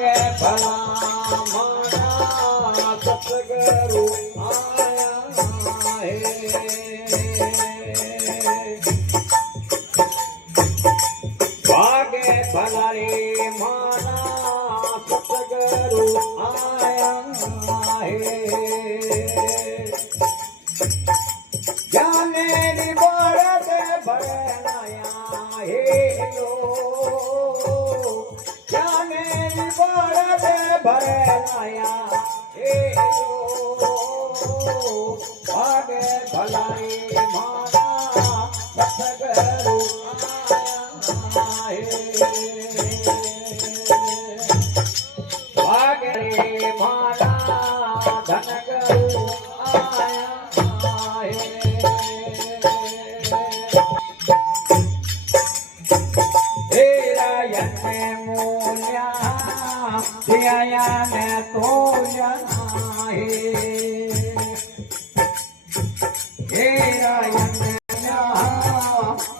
भागे भला माना सतगुरु आया है भागे भला रे माना सतगुरु आया है जाने निवारत भरनाया हे लो जाने निवारत भरनाया हे लो भागे भलाई माना सतगुरु आया भागे माना धनगुरु आया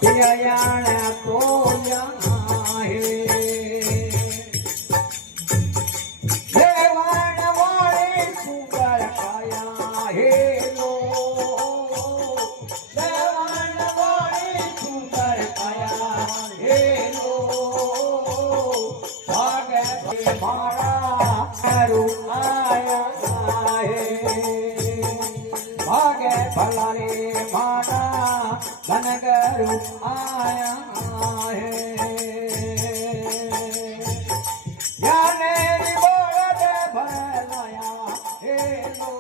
दिया ने तो देवान वाले सुंदर पाया हे लो देवान वाले सुंदर पाया हे लो भागे मारा करू आया है भागे भला रे माना धन करू आया है जाने निवारत भरनाया हे लो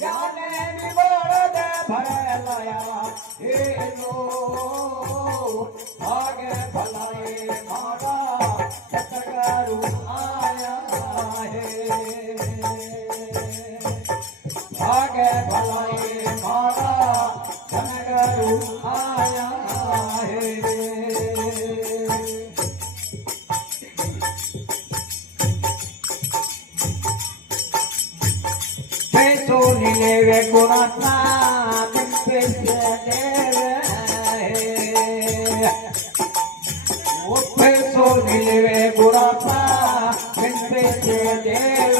जाने निवारत भरनाया हे लो भागे भला रे माना सतगुरु आया है भागे भला रे माना सतगुरु आया है पैसो नीले वे गुणात्मा पे वो पैसो नीले वे गुणात्मा पे देव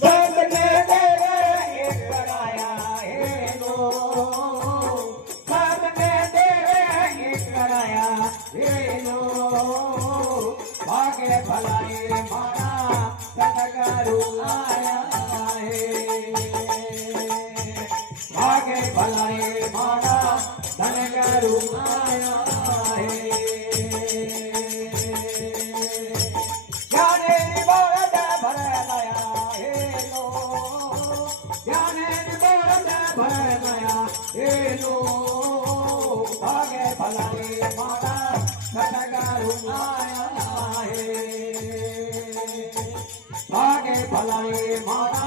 सबने देव एक कराया हे लो सबने देव एक कराया हे लो भागे भलाई माना सतगुरु आया है भागे भलाई माना धनगुरु आया है जाने निवारत भरनाया हे लो जाने निवारत भरनाया हे लो भागे भलाई माना सतगुरु आया है भागे भलाई माना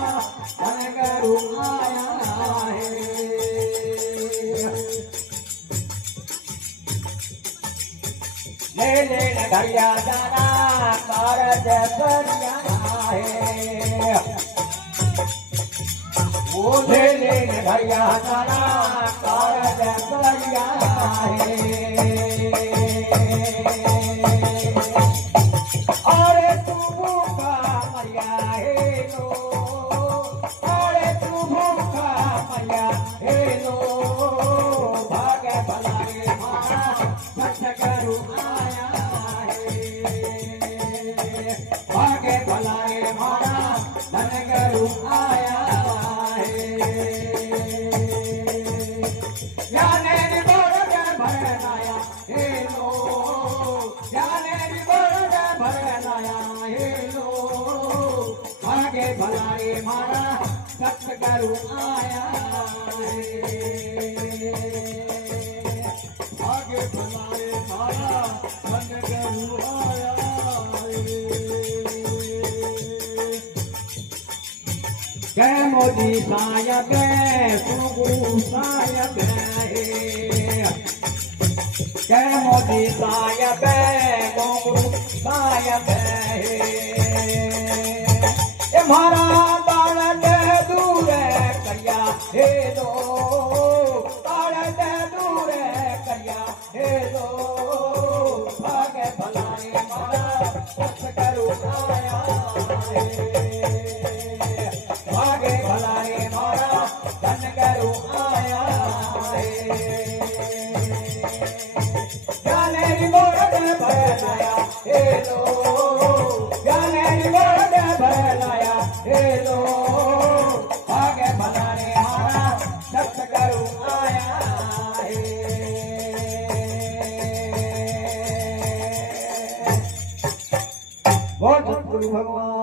धनगुरु आया है ले ले घरिया जाना कारज करिया है वो ले ले घरिया जाना कारज करिया है अरे तू भूखा मरिया हे लो अरे तू भूखा मरिया हे लो भागे भला रे माना सतगुरु आया है भागे भला रे माना धनगुरु आया है जाने निवारत भरनाया हे लो जाने निवारत भरनाया हे लो भागे भला रे माना सतगुरु आया है भागे भला रे माना धनगुरु आया है जय मोदी सायक सुगुरु सायक जय मोदी सायक गुरु सायक मारा तारत दूर करिया हे लो तारत दूर करिया हे लो ભગવાન